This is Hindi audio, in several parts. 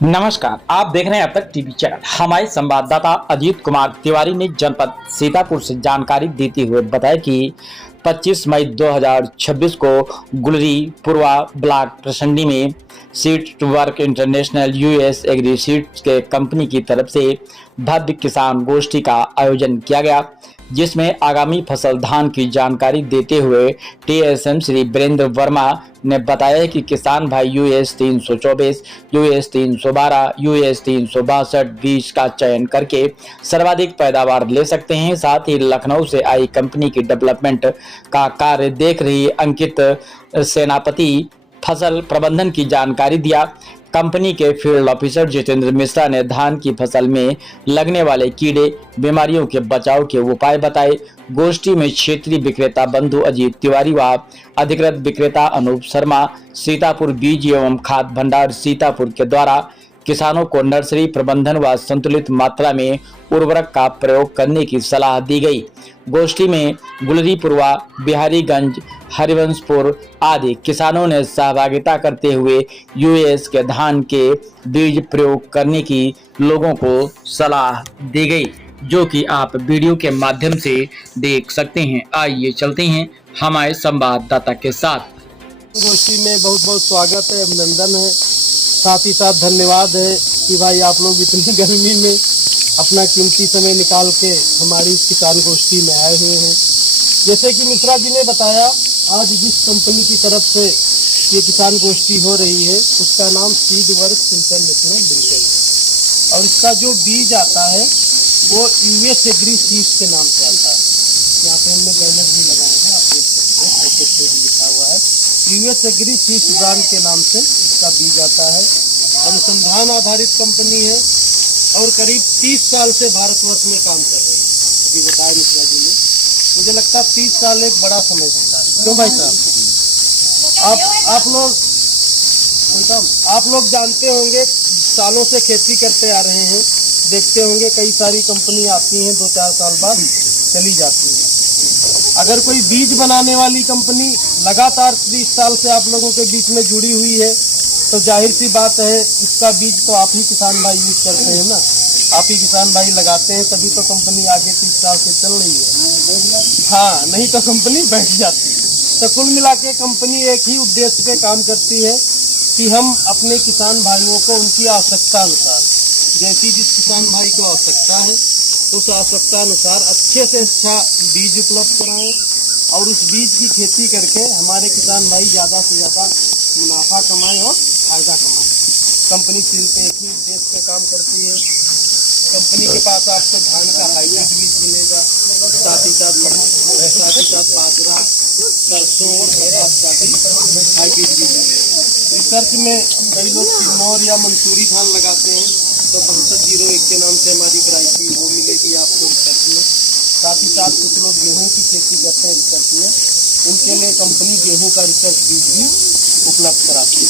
नमस्कार, आप देख रहे हैं अब तक टीवी चैनल। हमारे संवाददाता अजीत कुमार तिवारी ने जनपद सीतापुर से जानकारी देते हुए बताया कि 25 मई 2026 को गुलरी पूर्वा ब्लॉक प्रसंडी में seed work international US agree seeds के कंपनी की तरफ से भव्य किसान गोष्ठी का आयोजन किया गया, जिसमें आगामी फसल धान की जानकारी देते हुए टीएसएम श्री वीरेंद्र वर्मा ने बताया कि किसान भाई यूएस 324, यूएस 312, यूएस 362 बीज का चयन करके सर्वाधिक पैदावार ले सकते हैं। साथ ही लखनऊ से आई कंपनी की डेवलपमेंट का कार्य देख रही अंकित सेनापति फसल प्रबंधन की जानकारी दिया। कंपनी के फील्ड ऑफिसर जितेंद्र मिश्रा ने धान की फसल में लगने वाले कीड़े बीमारियों के बचाव के उपाय बताए। गोष्ठी में क्षेत्रीय विक्रेता बंधु अजीत तिवारी व अधिकृत विक्रेता अनूप शर्मा सीतापुर बीज एवं खाद भंडार सीतापुर के द्वारा किसानों को नर्सरी प्रबंधन व संतुलित मात्रा में उर्वरक का प्रयोग करने की सलाह दी गई। गोष्ठी में गुलरीपुरवा, बिहारीगंज, हरिवंशपुर आदि किसानों ने सहभागिता करते हुए यूएस के धान के बीज प्रयोग करने की लोगों को सलाह दी गई, जो कि आप वीडियो के माध्यम से देख सकते हैं। आइए चलते हैं हमारे संवाददाता के साथ। गोष्ठी में बहुत बहुत स्वागत है, अभिनंदन है, साथ ही साथ धन्यवाद है कि भाई आप लोग इतनी गर्मी में अपना कीमती समय निकाल के हमारी इस किसान गोष्ठी में आए हुए हैं। जैसे कि मिश्रा जी ने बताया, आज जिस कंपनी की तरफ से ये किसान गोष्ठी हो रही है उसका नाम सीड वर्क इंटरनेशनल लिमिटेड है और इसका जो बीज आता है वो यूएस एग्री सीड्स के नाम से आता है। यहाँ पे हमने बैनर भी लगाए हैं, आप देख सकते हैं, पैकेट पे भी लिखा हुआ है यूएस एग्री सीड्स ब्रांड के नाम से इसका बीज आता है। अनुसंधान आधारित कंपनी है और करीब 30 साल से भारतवर्ष में काम कर रही है। अभी बताया मिश्रा जी ने, मुझे लगता है 30 साल एक बड़ा समय होता है, क्यों भाई साहब? आप लोग जानते होंगे, सालों से खेती करते आ रहे हैं, देखते होंगे कई सारी कंपनी आती हैं, 2-4 साल बाद चली जाती हैं। अगर कोई बीज बनाने वाली कंपनी लगातार 30 साल से आप लोगों के बीच में जुड़ी हुई है तो जाहिर सी बात है इसका बीज तो आप ही किसान भाई यूज करते हैं ना, आप ही किसान भाई लगाते हैं, तभी तो कंपनी आगे 30 साल से चल रही है। हाँ, नहीं तो कंपनी बैठ जाती है। तो कुल मिला के कंपनी एक ही उद्देश्य पे काम करती है कि हम अपने किसान भाइयों को उनकी आवश्यकता अनुसार, जैसी जिस किसान भाई को आवश्यकता है उस आवश्यकता अनुसार अच्छे से अच्छा बीज उपलब्ध कराएं और उस बीज की खेती करके हमारे किसान भाई ज़्यादा से ज़्यादा मुनाफा कमाएं और फायदा कमाएं। कंपनी सिर्फ एक ही उद्देश्य पे काम करती है। कंपनी के पास आपको धान का हाइब्रिड बीज मिलेगा, साथ ही साथ बाजरा, सरसों और कपास का भी हाइब्रिड बीज मिलेगा। रिसर्च में कई लोग किन्नौर या मंसूरी धान लगाते हैं तो 6501 के नाम से हमारी वैरायटी वो मिलेगी आपको रिसर्च में। साथ ही साथ कुछ लोग गेहूं की खेती करते हैं रिसर्च में, उनके लिए कंपनी गेहूं का रिसर्च बीज भी उपलब्ध कराती है।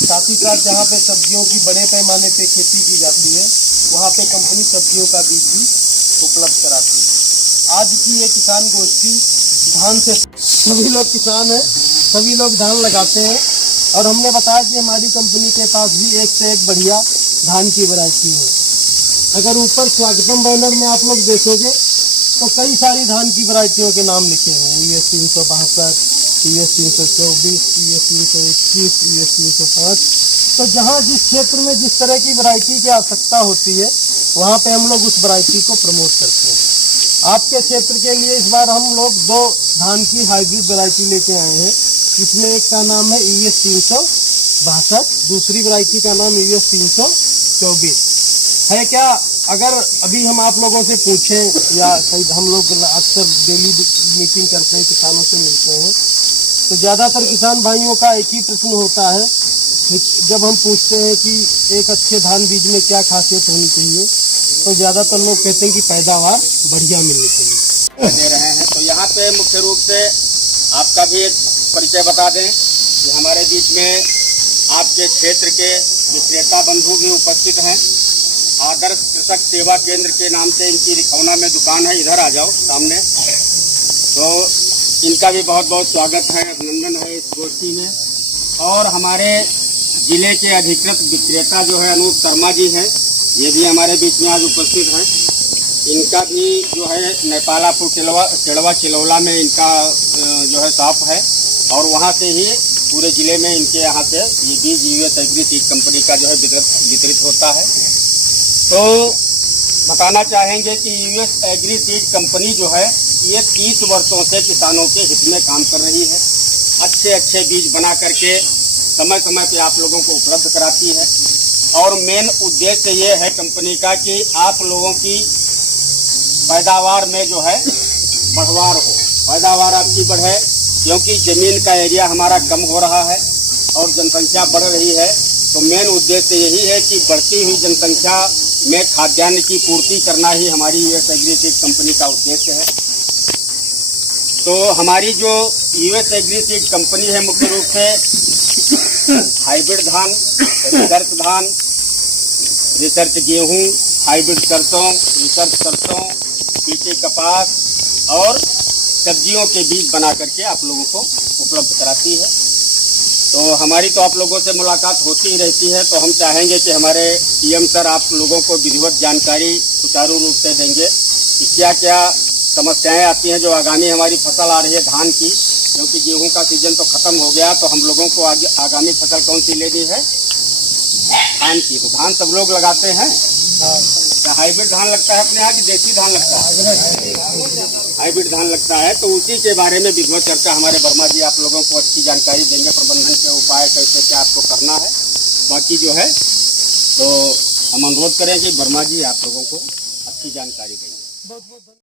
साथ ही साथ जहाँ पे सब्जियों की बड़े पैमाने पे खेती की जाती है वहाँ पे कंपनी सब्जियों का बीज भी उपलब्ध कराती है। आज की ये किसान गोष्ठी धान से, सभी लोग किसान हैं, सभी लोग धान लगाते हैं और हमने बताया कि हमारी कंपनी के पास भी एक से एक बढ़िया धान की वैरायटी है। अगर ऊपर स्वागतम बैनर में आप लोग देखोगे तो कई सारी धान की वैरायटियों के नाम लिखे हुए हैं, यूएस 362, यूएस 324, यूएस 321, यूएस 305। तो जहाँ जिस क्षेत्र में जिस तरह की वैरायटी की आवश्यकता होती है वहाँ पे हम लोग उस वैरायटी को प्रमोट करते हैं। आपके क्षेत्र के लिए इस बार हम लोग 2 धान की हाइब्रिड वैरायटी लेके आए हैं। इसमें एक का नाम है यूएस 362, दूसरी वैरायटी का नाम यूएस 324 है। क्या अगर अभी हम आप लोगों से पूछें या हम लोग अक्सर डेली मीटिंग करते हैं, किसानों से मिलते हैं, तो ज़्यादातर किसान भाइयों का एक ही प्रश्न होता है जब हम पूछते हैं कि एक अच्छे धान बीज में क्या खासियत होनी चाहिए, तो ज़्यादातर लोग कहते हैं कि पैदावार बढ़िया मिलनी चाहिए। दे रहे हैं तो यहाँ पे मुख्य रूप से आपका भी एक परिचय बता दें कि हमारे बीच में आपके क्षेत्र के विक्रेता बंधु भी उपस्थित हैं। आदर्श कृषक सेवा केंद्र के नाम से इनकी रिखौना में दुकान है, इधर आ जाओ सामने। तो इनका भी बहुत बहुत स्वागत है, अभिनंदन है इस गोष्ठी में। और हमारे जिले के अधिकृत विक्रेता जो है अनूप शर्मा जी हैं, ये भी हमारे बीच में आज उपस्थित हैं। इनका भी जो है नेपालापुर केड़वा चिलौला में इनका जो है शॉप है और वहाँ से ही पूरे जिले में इनके यहाँ से ये बीज यूएस एग्री सीड कंपनी का जो है वितरित होता है। तो बताना चाहेंगे कि यूएस एग्री सीड कंपनी जो है ये 30 वर्षों से किसानों के हित में काम कर रही है। अच्छे अच्छे बीज बना करके समय समय पे आप लोगों को उपलब्ध कराती है और मेन उद्देश्य ये है कंपनी का कि आप लोगों की पैदावार में जो है बढ़वार हो, पैदावार आपकी बढ़े, क्योंकि ज़मीन का एरिया हमारा कम हो रहा है और जनसंख्या बढ़ रही है। तो मेन उद्देश्य यही है कि बढ़ती हुई जनसंख्या में खाद्यान्न की पूर्ति करना ही हमारी यूएस एग्री सीड कंपनी का उद्देश्य है। तो हमारी जो यूएस एग्री सीड कंपनी है मुख्य रूप से हाइब्रिड धान, रिसर्च धान, रिसर्च गेहूं, हाइब्रिड सरसों, पीछे कपास और सब्जियों के बीज बना करके आप लोगों को उपलब्ध कराती है। तो हमारी तो आप लोगों से मुलाकात होती ही रहती है। तो हम चाहेंगे कि हमारे पीएम सर आप लोगों को विधिवत जानकारी सुचारू रूप से देंगे कि क्या क्या समस्याएं आती हैं जो आगामी हमारी फसल आ रही है धान की, क्योंकि गेहूं का सीजन तो खत्म हो गया। तो हम लोगों को आगामी फसल कौन सी लेनी है? धान की। तो धान सब लोग लगाते हैं। क्या हाइब्रिड धान लगता है अपने यहाँ कि देसी धान लगता है? हाइब्रिड धान लगता है। तो उसी के बारे में विधिवत चर्चा हमारे वर्मा जी आप लोगों को अच्छी जानकारी देंगे, प्रबंधन के उपाय कैसे क्या आपको करना है। बाकी जो है तो हम अनुरोध करें कि वर्मा जी आप लोगों को अच्छी जानकारी देंगे।